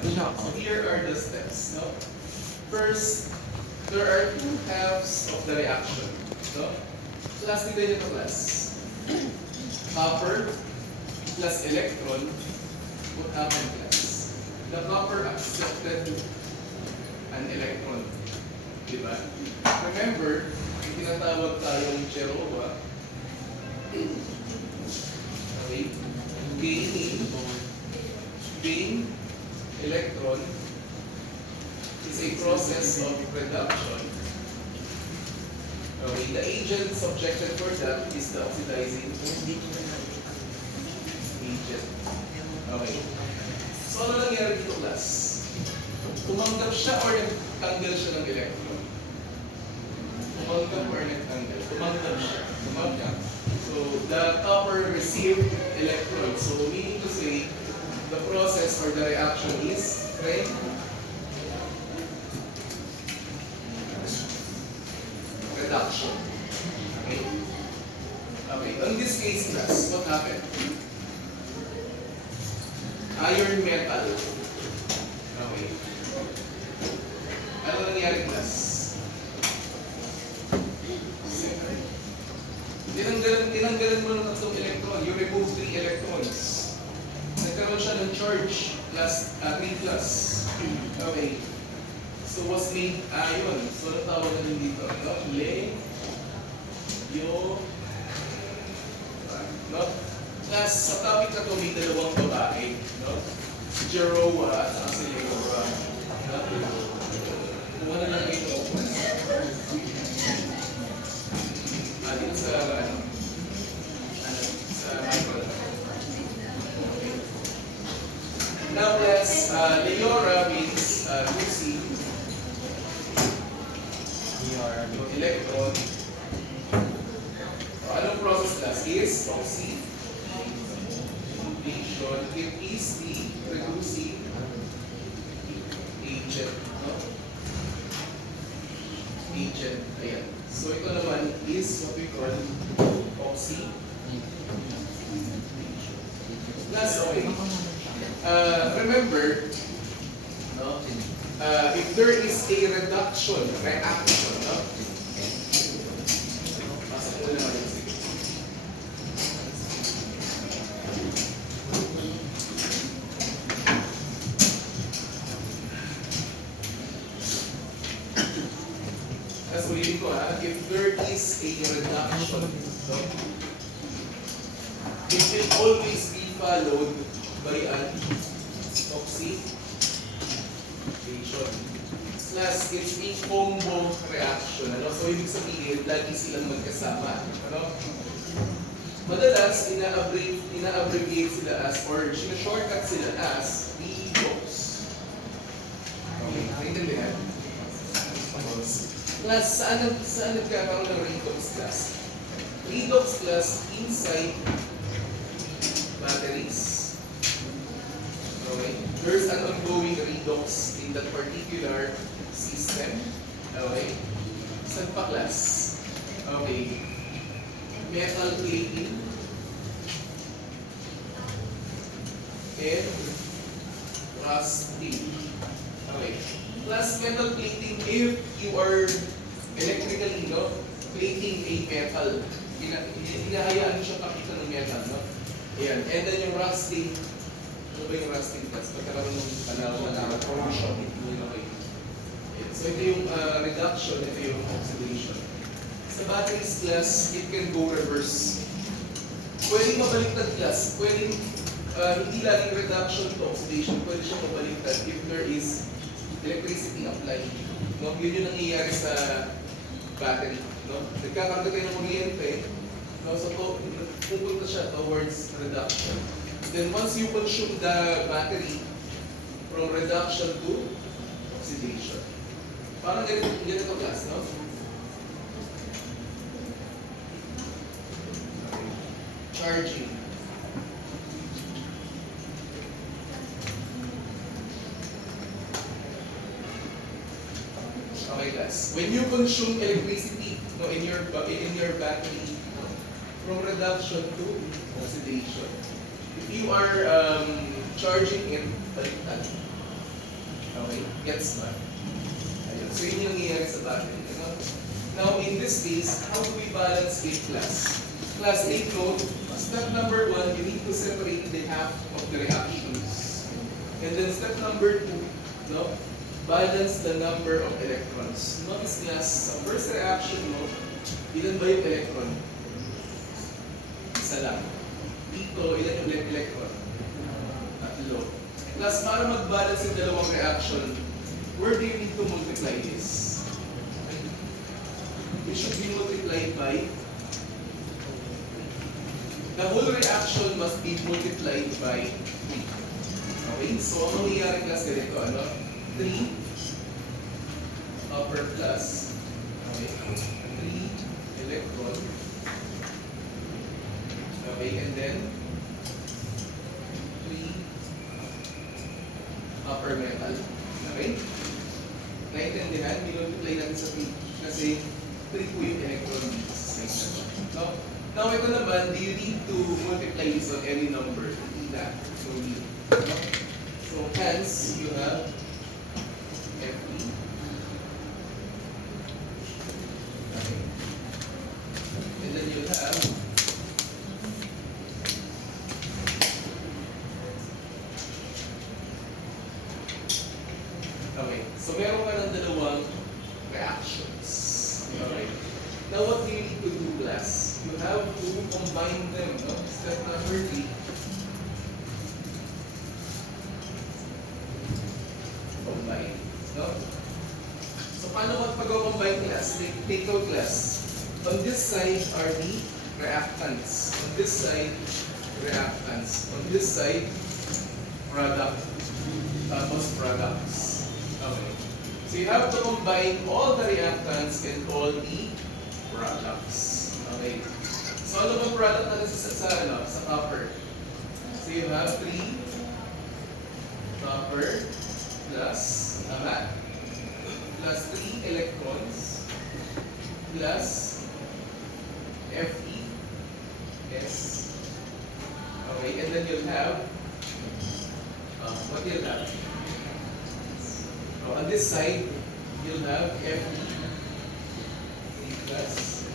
So here are the steps. No? First, there are two halves of the reaction. No? Class, tignan nyo ito, class. Copper plus electron would happen, class. The copper accepted an electron. Diba? Remember, yung tinatawag tayong Cherowa, okay, gaining electron is a process of reduction. Okay, the agent subjected for that is the oxidizing agent. Okay. So ano nangyari dito, class? Tumanggap siya or nagtanggal siya ng electron? Tumanggap or nagtanggal? Tumanggap siya. Tumanggap. So the copper received electron. So meaning to say, the process or the reaction is reduction. Okay? Okay. In this case, class, what happened? Iron metal. Okay. Ano nangyari, class? Tinanggalan mo ng tatlong electron. You remove 3 electrons. Nagkaroon siya ng charge plus 3 plus. Okay. So was made ion. So natawag na dito. No? No? Class, sa topic na ito may dalawang babae. No? Si Jerowa at si Leora. No? Kung ano lang ito. Dito sa sa micro. Now class, Leora means Lucy. Yung electron. Anong process class? Is oxidation. It is the reducing agent. No? Agent. Ayan. So ito naman is what we call oxidation. Class, okay. Remember, no? If there is a reduction, reaction, no? Pasok mo naman yung sige. Tapos ulitin ko ha, if there is a reduction, no? It will always be followed by an oxidation. Plus, it's a combo reaction. Ano? So, ibig sabihin, lagi silang magkasama. Ano? Madalas, ina-abbreviate sila as, or shortcut sila as, redox. Okay, naintindihan? Plus, saan nagkakaroon ng redox class? Redox class inside batteries. Okay? There's an ongoing redox in that particular system. Okay? Saan pa class? Okay. Metal plating and rusting. Okay. Plus metal plating, if you are electrically, no, plating a metal, hinahayaan nyo siya pakita ng metal, no? Ayan. And then yung rusting, ano ba yung rusting class? Pagkakaroon ng corrosion. Okay. So ito yung reduction, ito yung oxidation. Sa batteries class, it can go reverse. Pwedeng mabaliktad class. Pwedeng hindi laging reduction to oxidation. Pwede siya mabaliktad if there is electricity applied. No? Yun yung nangyayari sa battery. No? Nagkakarga kayo ng kuryente, no? So pupunta siya towards reduction. Then once you consume the battery from reduction to oxidation. Parang ganito class, no? Charging. Okay class. When you consume electricity, no, in your battery, no, from reduction to oxidation. If you are charging it, baliktad. Gets ba? Ayun. So yun yung nangyayari sa battery. Ano? Now, in this case, how do we balance a class? Class A note, step number 1, you need to separate the half of the reactions. And then step number 2, no? Balance the number of electrons. Notice class, sa first reaction mo, ilan ba yung electron? Isa lang. Dito, ilan yung electron? Tatlo. Class, para mag-balance yung dalawang reaction, where do you need to multiply this? It should be multiplied by, the whole reaction must be multiplied by 3. Okay, so ang mangyayari class ganito, ano? 3 upper plus, okay, 3 electron, okay, and then 3 upper metal, okay? Naintindihan, minultiply natin sa 3 kasi 3 po yung electron dito sa side na to. No? Now, ito naman, do you need to multiply this on any number? Hindi na. So, no? So, hence, you have Fe. Okay. And then you have okay. So, meron ka ng dalawang reactions. Okay. Now, what do you need to do, class? You have to combine them, no? Step number 3. Combine, no? So, paano magpag-combine, class? Take out, class. On this side are the reactants. On this side, reactants. On this side, product. Tapos products. Okay. So, you have to combine all the reactants and all the products. Okay. So, ano bang product natin sa copper? So, you have 3 copper plus, tama? Plus 3 electrons plus Fe. Yes. Okay, and then you'll have, what you'll have? On this side, you'll have Fe. 3 plus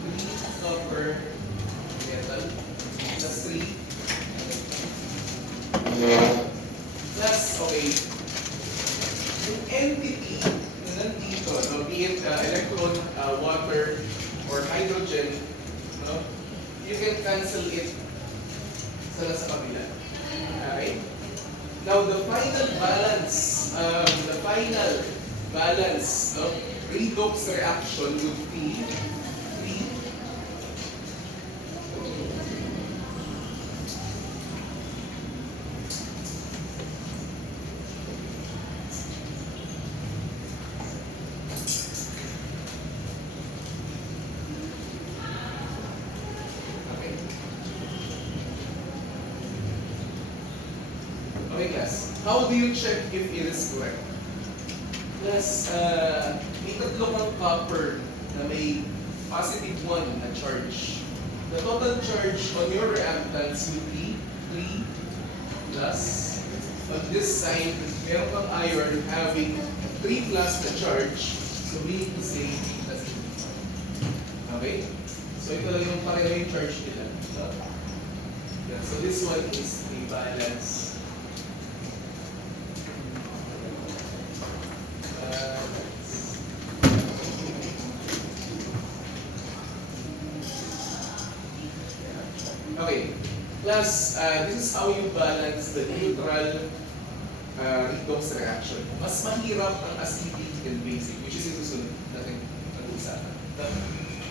3 copper metal plus 3 plus, okay, yung entity na nandito, no, be it electron, water, or hydrogen, no, you can cancel it sa kabila. Okay? Now, the final balance, no, redox reaction would be 3 okay. Okay, class. How do you check if it is correct? Class, may tatlo kang copper na may positive 1 na charge. The total charge on your reactants would be 3 plus, on this side, meron kang iron having 3 plus na charge, so we need to say 3 plus 3. Okay? So ito lang yung pareho yung charge nila. So, yeah, so this one is the balance. Okay, class, this is how you balance the neutral redox reaction. Mas mahirap ang acidic and basic, which is yung susunod natin pag-uusapan.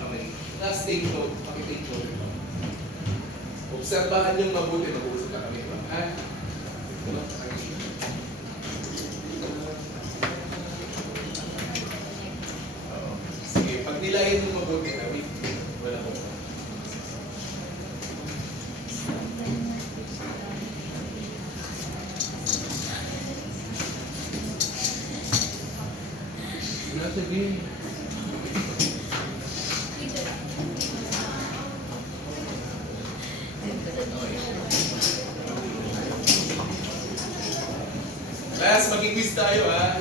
Okay, class, take note, pakitake note. Obserbahan yung mabuti, mag-uusap na kami. Ha? Sige, pag nilayan mo mabuti na, wait, wala ko. Sabihin. Last, mag-quiz tayo ha.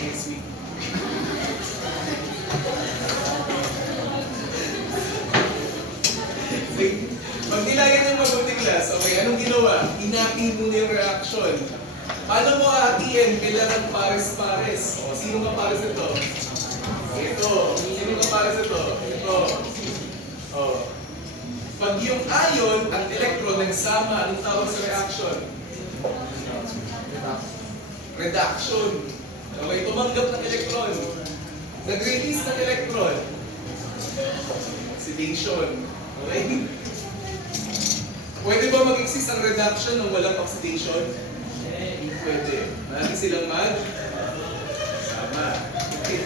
Next week. Pag nilagyan ng mabuting class, okay, anong ginawa? Inati mo na yung reaction. Paano mo atiin? Kailangan pares-pares. O, sino ka pares ito? Ito. Sino ka pares ito? Ito. O. Pag yung ion at electron nagsama, anong tawag sa reaction? Reduction. Okay, tumanggap ng electron. Nag-release ng electron. Oxidation. Okay? Pwede ba mag-exist ang reduction ng walang oxidation? Pwede. Marami silang sama. Okay.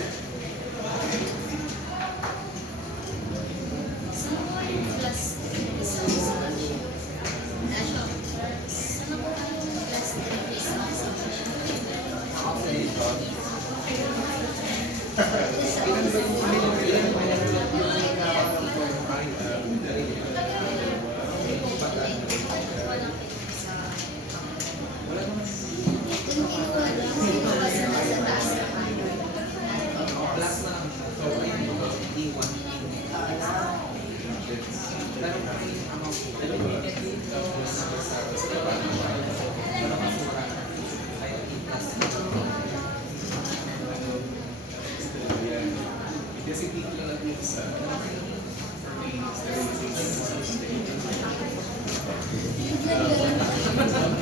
Kasi dito lang natin sa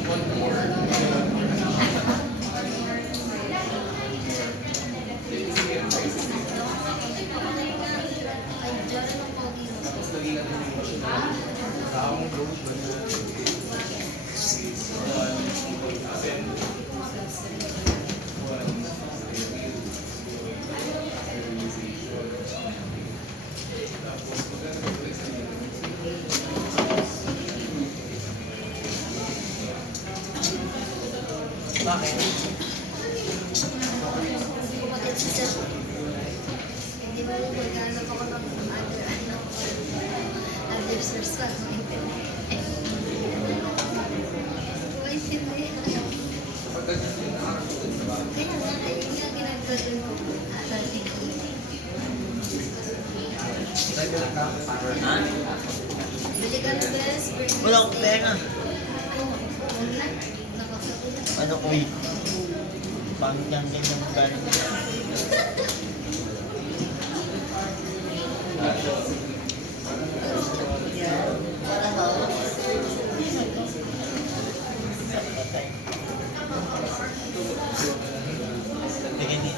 one more. Tapos lagi natin yung emotion na taong growth ba na bakit? Bakit si Sir? Hindi ba mo maghanap ako ng other source pa? Why si Maya? Kaya nga, ayun nga ginagawa ko. Bili ka ng best. Wala akong pera. Ano ko eh? Bakit yan ganyan mo galing? Tingin niya.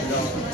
Hello.